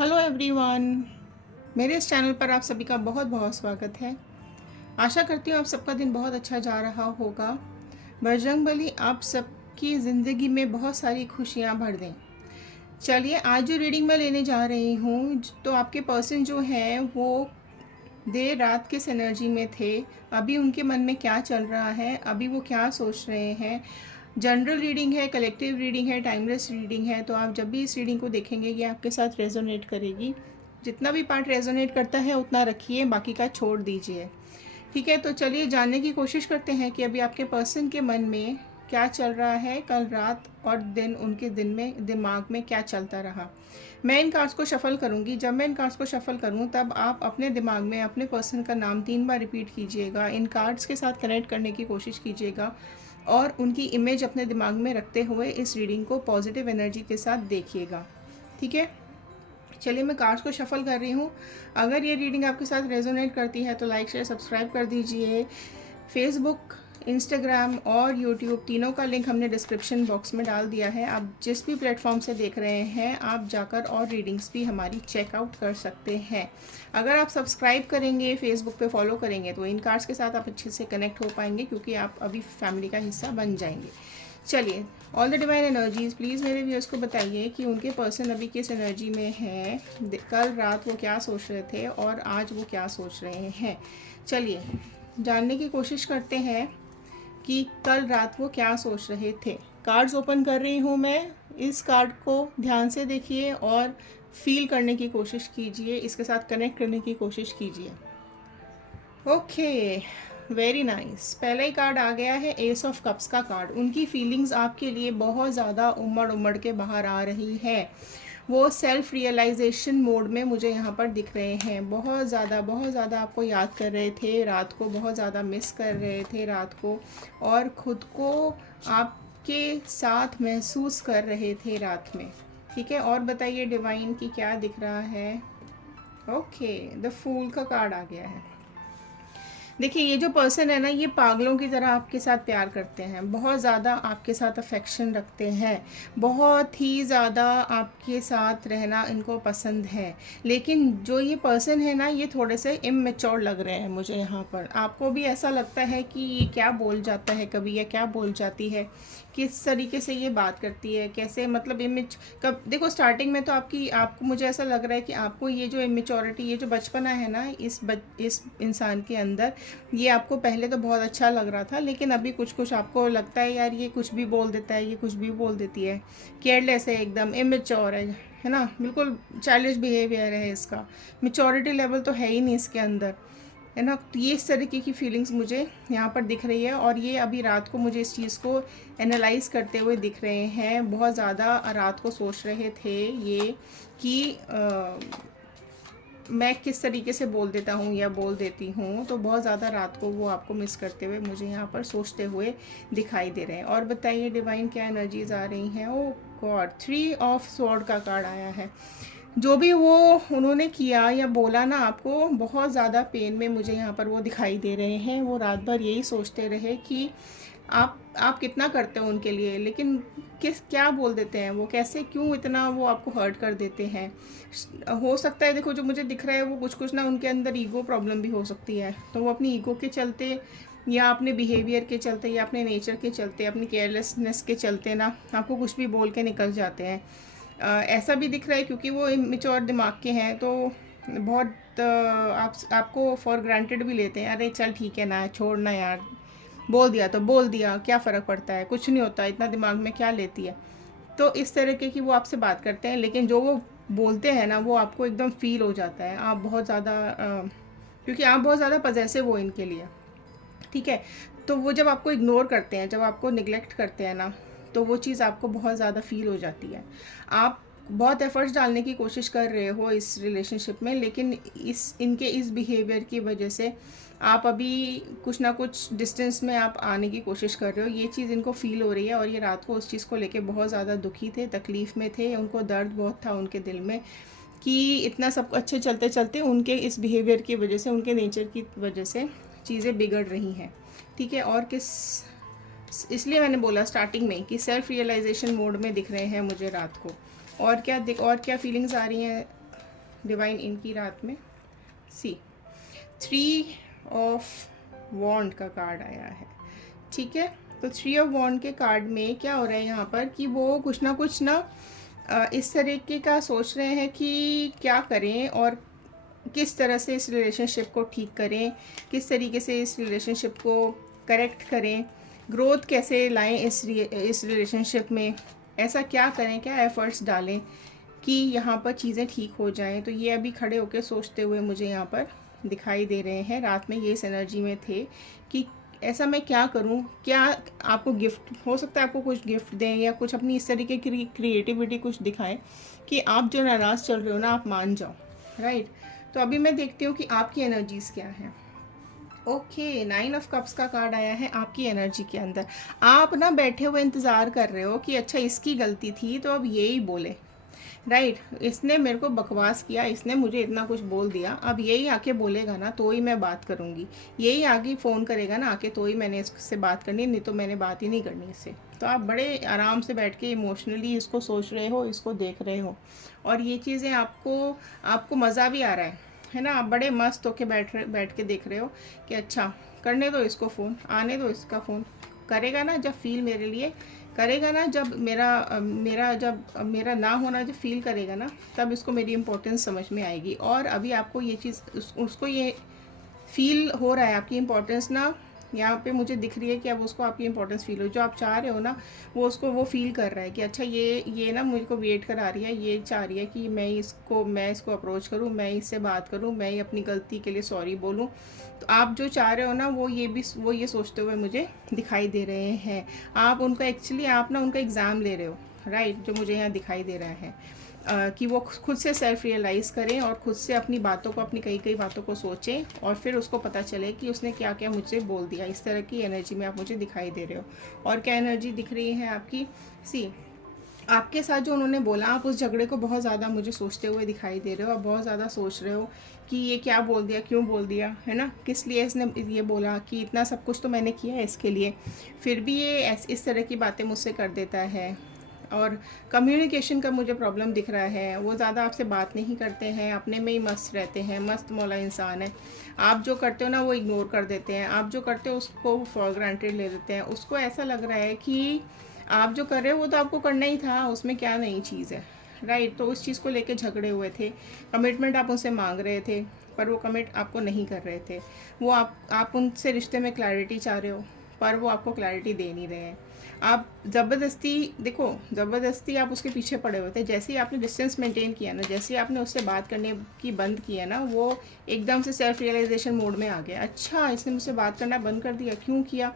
Hello everyone, मेरे इस channel पर आप सभी का बहुत बहुत स्वागत है। आशा करती हूँ आप सबका दिन बहुत अच्छा जा रहा होगा। बजरंगबली आप सबकी ज़िंदगी में बहुत सारी खुशियाँ भर दें। चलिए, आज जो रीडिंग मैं लेने जा रही हूँ, तो आपके पर्सन जो हैं वो देर रात किस एनर्जी में थे, अभी उनके मन में क्या चल रहा है, अभी वो क्या सोच रहे हैं। जनरल रीडिंग है, कलेक्टिव रीडिंग है, टाइमलेस रीडिंग है। तो आप जब भी इस रीडिंग को देखेंगे ये आपके साथ रेजोनेट करेगी। जितना भी पार्ट रेजोनेट करता है उतना रखिए, बाकी का छोड़ दीजिए। ठीक है, तो चलिए जानने की कोशिश करते हैं कि अभी आपके पर्सन के मन में क्या चल रहा है, कल रात और दिन उनके दिन में दिमाग में क्या चलता रहा। मैं इन कार्ड्स को शफ़ल करूंगी। जब मैं इन कार्ड्स को शफ़ल करूं तब आप अपने दिमाग में अपने पर्सन का नाम 3 बार रिपीट कीजिएगा। इन कार्ड्स के साथ कनेक्ट करने की कोशिश कीजिएगा और उनकी इमेज अपने दिमाग में रखते हुए इस रीडिंग को पॉजिटिव एनर्जी के साथ देखिएगा। ठीक है, चलिए मैं कार्ड्स को शफ़ल कर रही हूँ। अगर ये रीडिंग आपके साथ रेजोनेट करती है तो लाइक शेयर सब्सक्राइब कर दीजिए। फेसबुक, इंस्टाग्राम और यूट्यूब तीनों का लिंक हमने डिस्क्रिप्शन बॉक्स में डाल दिया है। आप जिस भी प्लेटफॉर्म से देख रहे हैं आप जाकर और रीडिंग्स भी हमारी चेकआउट कर सकते हैं। अगर आप सब्सक्राइब करेंगे, फेसबुक पे फॉलो करेंगे तो इन कार्ड्स के साथ आप अच्छे से कनेक्ट हो पाएंगे, क्योंकि आप अभी फैमिली का हिस्सा बन जाएंगे। चलिए, all the divine energies please मेरे व्यूअर्स को बताइए कि उनके पर्सन अभी किस एनर्जी में है, कल रात वो क्या सोच रहे थे और आज वो क्या सोच रहे हैं। चलिए जानने की कोशिश करते हैं कि कल रात वो क्या सोच रहे थे। कार्ड्स ओपन कर रही हूँ मैं। इस कार्ड को ध्यान से देखिए और फील करने की कोशिश कीजिए, इसके साथ कनेक्ट करने की कोशिश कीजिए। Okay, very nice. पहला ही कार्ड आ गया है एस ऑफ कप्स का कार्ड। उनकी फीलिंग्स आपके लिए बहुत ज़्यादा उमड़ उमड़ के बाहर आ रही है। वो सेल्फ रियलाइजेशन मोड में मुझे यहाँ पर दिख रहे हैं। बहुत ज़्यादा आपको याद कर रहे थे रात को, बहुत ज़्यादा मिस कर रहे थे रात को, और ख़ुद को आपके साथ महसूस कर रहे थे रात में। ठीक है, और बताइए डिवाइन की क्या दिख रहा है। ओके, द फूल का कार्ड आ गया है। देखिए, ये जो पर्सन है ना, ये पागलों की तरह आपके साथ प्यार करते हैं, बहुत ज़्यादा आपके साथ अफेक्शन रखते हैं, बहुत ही ज़्यादा आपके साथ रहना इनको पसंद है। लेकिन जो ये पर्सन है ना, ये थोड़े से इमेच्योर लग रहे हैं मुझे यहाँ पर। आपको भी ऐसा लगता है कि ये क्या बोल जाता है कभी, या क्या बोल जाती है, किस तरीके से ये बात करती है, कैसे, मतलब इमेज कब। देखो, स्टार्टिंग में तो आपको मुझे ऐसा लग रहा है कि आपको ये जो इमेच्योरिटी, ये जो बचपना है ना इस इंसान के अंदर, ये आपको पहले तो बहुत अच्छा लग रहा था, लेकिन अभी कुछ कुछ आपको लगता है यार ये कुछ भी बोल देता है, ये कुछ भी बोल देती है, केयरलेस है, एकदम इमेच्योर है ना, बिल्कुल चाइल्डिश बिहेवियर है इसका। मेच्योरिटी लेवल तो है ही नहीं इसके अंदर, है ना। तो ये इस तरीके की फीलिंग्स मुझे यहाँ पर दिख रही है, और ये अभी रात को मुझे इस चीज़ को एनालाइज करते हुए दिख रहे हैं। बहुत ज़्यादा रात को सोच रहे थे ये कि मैं किस तरीके से बोल देता हूँ या बोल देती हूँ। तो बहुत ज़्यादा रात को वो आपको मिस करते हुए मुझे यहाँ पर सोचते हुए दिखाई दे रहे हैं। और बताइए डिवाइन क्या एनर्जीज आ रही हैं। ओ गॉड, 3 ऑफ स्वॉर्ड का कार्ड आया है। जो भी वो उन्होंने किया या बोला ना आपको, बहुत ज़्यादा पेन में मुझे यहाँ पर वो दिखाई दे रहे हैं। वो रात भर यही सोचते रहे कि आप कितना करते हो उनके लिए, लेकिन क्या बोल देते हैं वो, कैसे, क्यों इतना वो आपको हर्ट कर देते हैं। हो सकता है, देखो जो मुझे दिख रहा है वो कुछ ना उनके अंदर ईगो प्रॉब्लम भी हो सकती है। तो वो अपनी ईगो के चलते, या अपने बिहेवियर के चलते, या अपने नेचर के चलते, अपनी केयरलेसनेस के चलते ना आपको कुछ भी बोल के निकल जाते हैं। ऐसा भी दिख रहा है क्योंकि वो इमेच्योर दिमाग के हैं, तो बहुत आपको फॉर ग्रांटेड भी लेते हैं। अरे चल ठीक है ना, छोड़ना यार, बोल दिया तो बोल दिया, क्या फ़र्क पड़ता है, कुछ नहीं होता, इतना दिमाग में क्या लेती है। तो इस तरीके की वो आपसे बात करते हैं, लेकिन जो वो बोलते हैं ना वो आपको एकदम फील हो जाता है। आप बहुत ज़्यादा क्योंकि आप बहुत ज़्यादा पजेसिव हो इनके लिए। ठीक है, तो वो जब आपको इग्नोर करते हैं, जब आपको निगलेक्ट करते हैं ना, तो वो चीज़ आपको बहुत ज़्यादा फील हो जाती है। आप बहुत एफर्ट्स डालने की कोशिश कर रहे हो इस रिलेशनशिप में, लेकिन इनके इस बिहेवियर की वजह से आप अभी कुछ ना कुछ डिस्टेंस में आप आने की कोशिश कर रहे हो। ये चीज़ इनको फील हो रही है, और ये रात को उस चीज़ को लेके बहुत ज़्यादा दुखी थे, तकलीफ़ में थे, उनको दर्द बहुत था उनके दिल में कि इतना सब अच्छे चलते चलते उनके इस बिहेवियर की वजह से, उनके नेचर की वजह से चीज़ें बिगड़ रही हैं। ठीक है, और इसलिए मैंने बोला स्टार्टिंग में कि सेल्फ रियलाइजेशन मोड में दिख रहे हैं मुझे रात को। और क्या फीलिंग्स आ रही हैं। डिवाइन इनकी रात में। सी 3 ऑफ वॉन्ड का कार्ड आया है, ठीक है। तो 3 ऑफ वॉन्ड के कार्ड में क्या हो रहा है यहाँ पर कि वो कुछ ना इस तरीके का सोच रहे हैं कि क्या करें और किस तरह से इस रिलेशनशिप को ठीक करें, किस तरीके से इस रिलेशनशिप को करेक्ट करें, ग्रोथ कैसे लाएं इस रिलेशनशिप में, ऐसा क्या करें, क्या एफ़र्ट्स डालें कि यहाँ पर चीज़ें ठीक हो जाएं। तो ये अभी खड़े होकर सोचते हुए मुझे यहाँ पर दिखाई दे रहे हैं। रात में ये इस एनर्जी में थे कि ऐसा मैं क्या करूं, क्या आपको गिफ्ट हो सकता है, आपको कुछ गिफ्ट दें या कुछ अपनी इस तरीके की क्रिएटिविटी कुछ दिखाएं कि आप जो नाराज़ चल रहे हो ना, आप मान जाओ, राइट। तो अभी मैं देखती हूँ कि आपकी एनर्जीज़ क्या हैं। ओके, 9 ऑफ कप्स का कार्ड आया है आपकी एनर्जी के अंदर। आप ना बैठे हुए इंतज़ार कर रहे हो कि अच्छा इसकी गलती थी तो अब यही बोले, राइट। इसने मेरे को बकवास किया, इसने मुझे इतना कुछ बोल दिया, अब यही आके बोलेगा ना तो ही मैं बात करूँगी, यही आगे फ़ोन करेगा ना आके तो ही मैंने इससे बात करनी, नहीं तो मैंने बात ही नहीं करनी इससे। तो आप बड़े आराम से बैठ के इमोशनली इसको सोच रहे हो, इसको देख रहे हो, और ये चीज़ें आपको मज़ा भी आ रहा है ना। आप बड़े मस्त होके बैठ के देख रहे हो कि अच्छा करने दो इसको फ़ोन, आने दो इसका फ़ोन, करेगा ना जब फील मेरे लिए करेगा ना, जब मेरा ना होना जब फील करेगा ना, तब इसको मेरी इम्पोर्टेंस समझ में आएगी। और अभी आपको ये चीज़ उसको ये फील हो रहा है, आपकी इम्पोर्टेंस ना यहाँ पे मुझे दिख रही है कि अब उसको आपकी इंपॉर्टेंस फील हो, जो आप चाह रहे हो ना वो उसको वो फील कर रहा है कि अच्छा ये ना मुझको वेट करा रही है, ये चाह रही है कि मैं इसको अप्रोच करूँ, मैं इससे बात करूँ, मैं अपनी गलती के लिए सॉरी बोलूँ। तो आप जो चाह रहे हो ना वो ये सोचते हुए मुझे दिखाई दे रहे हैं। आप ना उनका एग्ज़ाम ले रहे हो, राइट, जो मुझे यहाँ दिखाई दे रहा है कि वो खुद से सेल्फ रियलाइज़ करें और खुद से अपनी बातों को, अपनी कई बातों को सोचें और फिर उसको पता चले कि उसने क्या क्या मुझे बोल दिया। इस तरह की एनर्जी में आप मुझे दिखाई दे रहे हो। और क्या एनर्जी दिख रही है आपकी? आपके साथ जो उन्होंने बोला, आप उस झगड़े को बहुत ज़्यादा मुझे सोचते हुए दिखाई दे रहे हो। आप बहुत ज़्यादा सोच रहे हो कि ये क्या बोल दिया, क्यों बोल दिया, है ना, किस लिए इसने ये बोला, कि इतना सब कुछ तो मैंने किया है इसके लिए, फिर भी ये इस तरह की बातें मुझसे कर देता है। और कम्युनिकेशन का मुझे प्रॉब्लम दिख रहा है, वो ज़्यादा आपसे बात नहीं करते हैं, अपने में ही मस्त रहते हैं, मस्त मौला इंसान है। आप जो करते हो ना वो इग्नोर कर देते हैं, आप जो करते हो उसको फॉर ग्रांटेड ले लेते हैं। उसको ऐसा लग रहा है कि आप जो कर रहे हो वो तो आपको करना ही था, उसमें क्या नई चीज़ है, राइट। तो उस चीज़ को लेके झगड़े हुए थे। कमिटमेंट आप उनसे मांग रहे थे पर वो कमिट आपको नहीं कर रहे थे। वो आप उनसे रिश्ते में क्लैरिटी चाह रहे हो पर वो आपको क्लैरिटी दे नहीं रहे हैं। आप ज़बरदस्ती आप उसके पीछे पड़े हुए थे। जैसे ही आपने डिस्टेंस मेंटेन किया ना, जैसे ही आपने उससे बात करने की बंद किया ना, वो एकदम से सेल्फ रियलाइजेशन मोड में आ गया। अच्छा, इसने मुझसे बात करना बंद कर दिया, क्यों किया,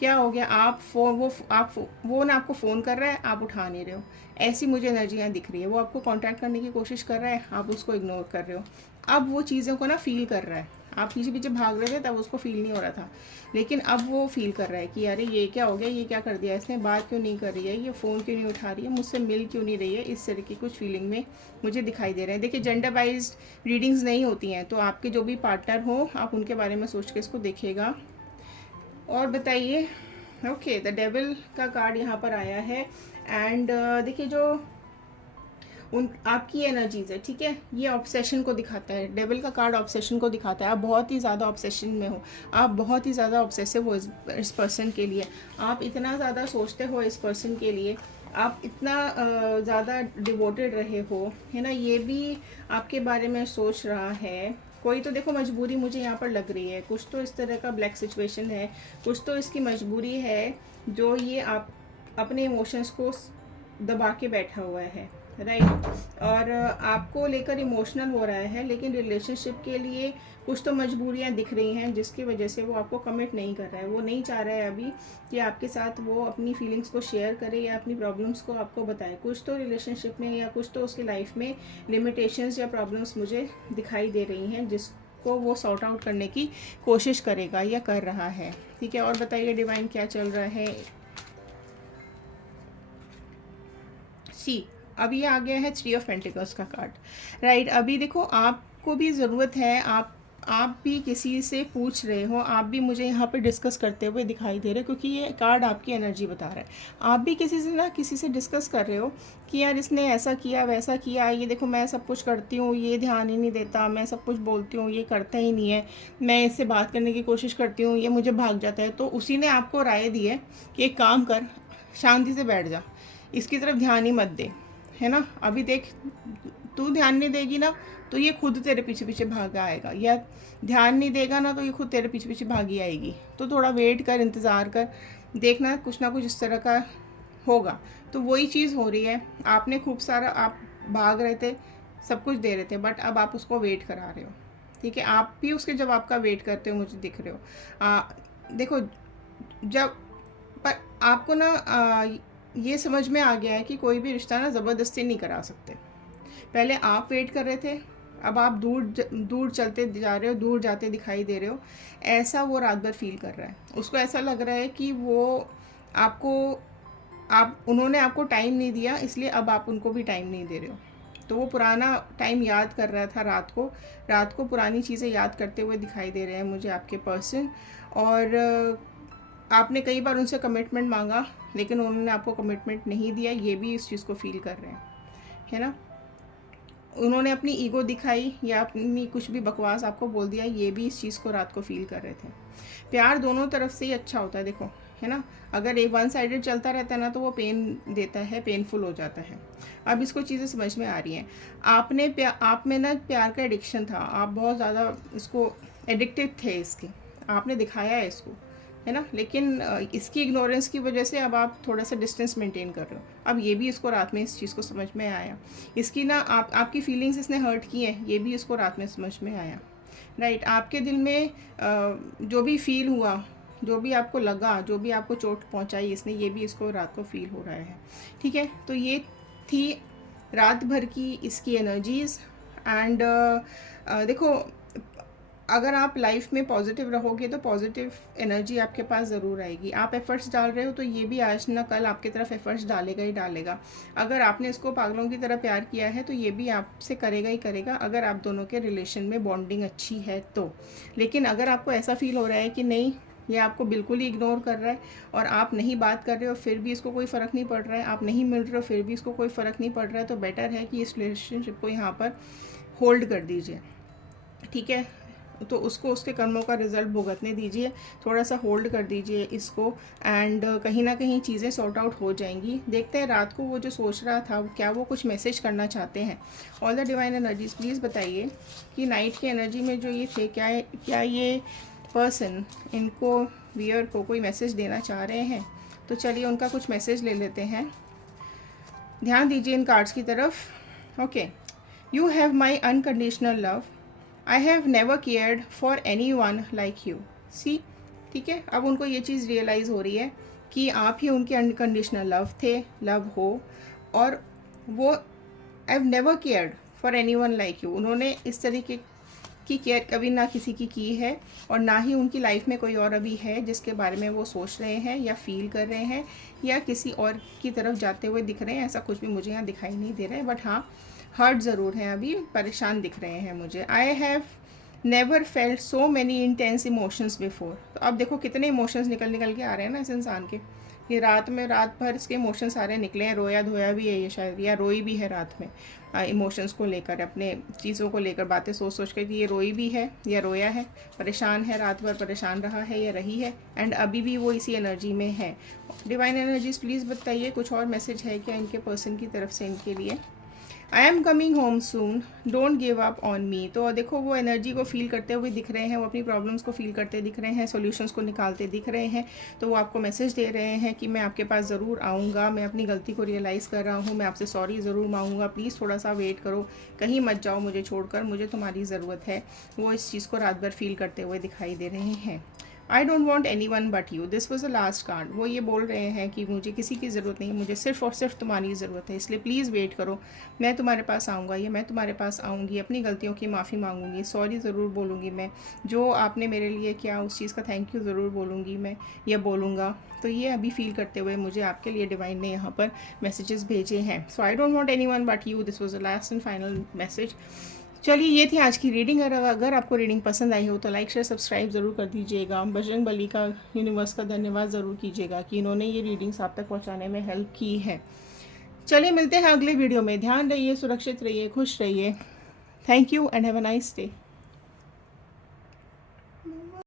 क्या हो गया। वो ना आपको फ़ोन कर रहा है, आप उठा नहीं रहे हो। ऐसी मुझे एनर्जियाँ दिख रही है। वो आपको कांटेक्ट करने की कोशिश कर रहा है, आप उसको इग्नोर कर रहे हो। अब वो चीज़ों को ना फ़ील कर रहा है। आप पीछे पीछे भाग रहे थे तब उसको फ़ील नहीं हो रहा था, लेकिन अब वो फ़ील कर रहा है कि अरे ये क्या हो गया, ये क्या कर दिया इसने, बात क्यों नहीं कर रही है, ये फ़ोन क्यों नहीं उठा रही है, मुझसे मिल क्यों नहीं रही है। इस तरह की कुछ फीलिंग में मुझे दिखाई दे रहे हैं। देखिए, जेंडर वाइज्ड रीडिंग्स नहीं होती हैं, तो आपके जो भी पार्टनर हो आप उनके बारे में सोच के इसको देखिएगा। और बताइए। ओके, द डेविल का कार्ड यहाँ पर आया है। एंड देखिए, जो आपकी एनर्जीज है, ठीक है, ये ऑब्सेशन को दिखाता है। डेविल का कार्ड ऑब्सेशन को दिखाता है। आप बहुत ही ज़्यादा ऑब्सेशन में हो, आप बहुत ही ज़्यादा ऑब्सेसिव हो इस पर्सन के लिए। आप इतना ज़्यादा सोचते हो इस पर्सन के लिए, आप इतना ज़्यादा डिवोटेड रहे हो, है ना। ये भी आपके बारे में सोच रहा है। कोई तो देखो मजबूरी मुझे यहाँ पर लग रही है, कुछ तो इस तरह का ब्लैक सिचुएशन है, कुछ तो इसकी मजबूरी है जो ये आप अपने इमोशंस को दबा के बैठा हुआ है, राइट। और आपको लेकर इमोशनल हो रहा है, लेकिन रिलेशनशिप के लिए कुछ तो मजबूरियां दिख रही हैं जिसकी वजह से वो आपको कमिट नहीं कर रहा है। वो नहीं चाह रहा है अभी कि आपके साथ वो अपनी फीलिंग्स को शेयर करे या अपनी प्रॉब्लम्स को आपको बताए। कुछ तो रिलेशनशिप में या कुछ तो उसकी लाइफ में लिमिटेशंस या प्रॉब्लम्स मुझे दिखाई दे रही हैं जिसको वो सॉर्ट आउट करने की कोशिश करेगा या कर रहा है, ठीक है। और बताइए डिवाइन क्या चल रहा है। अभी आ गया है 3 ऑफ पेंटिकल्स का कार्ड, राइट। अभी देखो, आपको भी ज़रूरत है, आप भी किसी से पूछ रहे हो, आप भी मुझे यहाँ पे डिस्कस करते हुए दिखाई दे रहे हो, क्योंकि ये कार्ड आपकी एनर्जी बता रहा है। आप भी किसी से डिस्कस कर रहे हो कि यार इसने ऐसा किया वैसा किया, ये देखो मैं सब कुछ करती हूँ ये ध्यान ही नहीं देता, मैं सब कुछ बोलती हूँ ये करता ही नहीं है, मैं इससे बात करने की कोशिश करती हूँ ये मुझे भाग जाता है। तो उसी ने आपको राय दी है कि एक काम कर, शांति से बैठ जा, इसकी तरफ ध्यान ही मत दे, है ना। अभी देख, तू ध्यान नहीं देगी ना तो ये खुद तेरे पीछे पीछे भाग आएगा, या ध्यान नहीं देगा ना तो ये खुद तेरे पीछे पीछे भागी आएगी। तो थोड़ा वेट कर, इंतज़ार कर, देखना कुछ ना कुछ इस तरह का होगा। तो वही चीज़ हो रही है, आपने खूब सारा, आप भाग रहे थे, सब कुछ दे रहे थे, बट अब आप उसको वेट करा रहे हो, ठीक है। आप भी उसके जवाब का वेट करते हो, मुझे दिख रहे हो। देखो, जब पर आपको ना ये समझ में आ गया है कि कोई भी रिश्ता ना ज़बरदस्ती नहीं करा सकते। पहले आप वेट कर रहे थे, अब आप दूर चलते जा रहे हो, दूर जाते दिखाई दे रहे हो, ऐसा वो रात भर फील कर रहा है। उसको ऐसा लग रहा है कि वो उन्होंने आपको टाइम नहीं दिया, इसलिए अब आप उनको भी टाइम नहीं दे रहे हो। तो वो पुराना टाइम याद कर रहा था, रात को पुरानी चीज़ें याद करते हुए दिखाई दे रहे हैं मुझे आपके पर्सन। और आपने कई बार उनसे कमिटमेंट मांगा, लेकिन उन्होंने आपको कमिटमेंट नहीं दिया, ये भी इस चीज़ को फील कर रहे हैं, है ना। उन्होंने अपनी ईगो दिखाई या अपनी कुछ भी बकवास आपको बोल दिया, ये भी इस चीज़ को रात को फील कर रहे थे। प्यार दोनों तरफ से ही अच्छा होता है, देखो, है ना। अगर एक वन साइडेड चलता रहता है ना तो वो पेन देता है, पेनफुल हो जाता है। अब इसको चीज़ें समझ में आ रही हैं। आप में ना प्यार का एडिक्शन था, आप बहुत ज़्यादा इसको एडिक्टेड थे इसके, आपने दिखाया है इसको, है ना। लेकिन इसकी इग्नोरेंस की वजह से अब आप थोड़ा सा डिस्टेंस मेंटेन कर रहे हो। अब ये भी इसको रात में इस चीज़ को समझ में आया, इसकी ना आपकी फीलिंग्स इसने हर्ट की हैं, ये भी इसको रात में समझ में आया, राइट। आपके दिल में जो भी फील हुआ, जो भी आपको लगा, जो भी आपको चोट पहुंचाई इसने, ये भी इसको रात को फील हो रहा है, ठीक है। तो ये थी रात भर की इसकी एनर्जीज़। एंड देखो, अगर आप लाइफ में पॉजिटिव रहोगे तो पॉजिटिव एनर्जी आपके पास ज़रूर आएगी। आप एफ़र्ट्स डाल रहे हो तो ये भी आज ना कल आपकी तरफ एफ़र्ट्स डालेगा ही डालेगा। अगर आपने इसको पागलों की तरह प्यार किया है तो ये भी आपसे करेगा ही करेगा, अगर आप दोनों के रिलेशन में बॉन्डिंग अच्छी है तो। लेकिन अगर आपको ऐसा फील हो रहा है कि नहीं, ये आपको बिल्कुल ही इग्नोर कर रहा है और आप नहीं बात कर रहे हो फिर भी इसको कोई फ़र्क नहीं पड़ रहा है, आप नहीं मिल रहे हो फिर भी इसको कोई फ़र्क नहीं पड़ रहा है, तो बेटर है कि इस रिलेशनशिप को यहाँ पर होल्ड कर दीजिए, ठीक है। तो उसको उसके कर्मों का रिज़ल्ट भुगतने दीजिए, थोड़ा सा होल्ड कर दीजिए इसको, एंड कहीं ना कहीं चीज़ें सॉर्ट आउट हो जाएंगी। देखते हैं रात को वो जो सोच रहा था, क्या वो कुछ मैसेज करना चाहते हैं। All the divine energies please बताइए कि नाइट की एनर्जी में जो ये थे, क्या ये पर्सन इनको वियर को कोई मैसेज देना चाह रहे हैं। तो चलिए उनका कुछ मैसेज ले लेते हैं। ध्यान दीजिए इन कार्ड्स की तरफ। Okay, you have my unconditional love, I have never cared for anyone like you. See, ठीक है। अब उनको ये चीज़ रियलाइज़ हो रही है कि आप ही उनके अनकंडीशनल लव थे, लव हो, और वो I have never cared for anyone like you, उन्होंने इस तरीके की केयर कभी ना किसी की है, और ना ही उनकी लाइफ में कोई और अभी है जिसके बारे में वो सोच रहे हैं या फील कर रहे हैं या किसी और की तरफ जाते हुए दिख रहे हैं। ऐसा कुछ भी मुझे यहाँ दिखाई नहीं दे रहा है, बट हाँ, हर्ट ज़रूर हैं, अभी परेशान दिख रहे हैं मुझे। आई have never felt so many intense emotions before. तो अब देखो कितने इमोशंस निकल के आ रहे हैं ना इस इंसान के। ये रात भर इसके इमोशंस सारे निकले हैं, रोया धोया भी है ये शायद, या रोई भी है रात में इमोशंस को लेकर, अपने चीज़ों को लेकर, बातें सोच कर कि ये रोई भी है या रोया है, परेशान है, रात भर परेशान रहा है या रही है, एंड अभी भी वो इसी एनर्जी में है। डिवाइन एनर्जीज प्लीज़ बताइए कुछ और मैसेज है क्या इनके पर्सन की तरफ से इनके लिए। I am coming home soon, don't give up on me. तो देखो वो एनर्जी को फील करते हुए दिख रहे हैं, वो अपनी प्रॉब्लम्स को फील करते दिख रहे हैं, सॉल्यूशंस को निकालते दिख रहे हैं। तो वो आपको मैसेज दे रहे हैं कि मैं आपके पास ज़रूर आऊँगा, मैं अपनी गलती को रियलाइज़ कर रहा हूँ, मैं आपसे सॉरी ज़रूर मांगूंगा, प्लीज़ थोड़ा सा वेट करो, कहीं मत जाओ मुझे छोड़कर, मुझे तुम्हारी ज़रूरत है। वो इस चीज़ को रात भर फील करते हुए दिखाई दे रहे हैं। आई don't want anyone but you, this was the last card. वो ये बोल रहे हैं कि मुझे किसी की ज़रूरत नहीं, मुझे सिर्फ और सिर्फ तुम्हारी ज़रूरत है, इसलिए प्लीज़ वेट करो, मैं तुम्हारे पास आऊँगा या मैं तुम्हारे पास आऊँगी, अपनी गलतियों की माफ़ी मांगूंगी, सॉरी ज़रूर बोलूँगी मैं, जो आपने मेरे लिए किया उस चीज़ का थैंक यू ज़रूर बोलूँगी मैं या बोलूँगा। तो ये अभी फील करते हुए मुझे आपके लिए डिवाइन ने यहाँ पर मैसेजेस भेजे हैं। So I don't want anyone but you, this was the last and final message. चलिए, ये थी आज की रीडिंग। और अगर आपको रीडिंग पसंद आई हो तो लाइक शेयर सब्सक्राइब ज़रूर कर दीजिएगा। बजरंग बली का, यूनिवर्स का धन्यवाद ज़रूर कीजिएगा कि इन्होंने ये रीडिंग्स आप तक पहुंचाने में हेल्प की है। चलिए, मिलते हैं अगले वीडियो में। ध्यान रहिए, सुरक्षित रहिए, खुश रहिए। Thank you and have a nice day.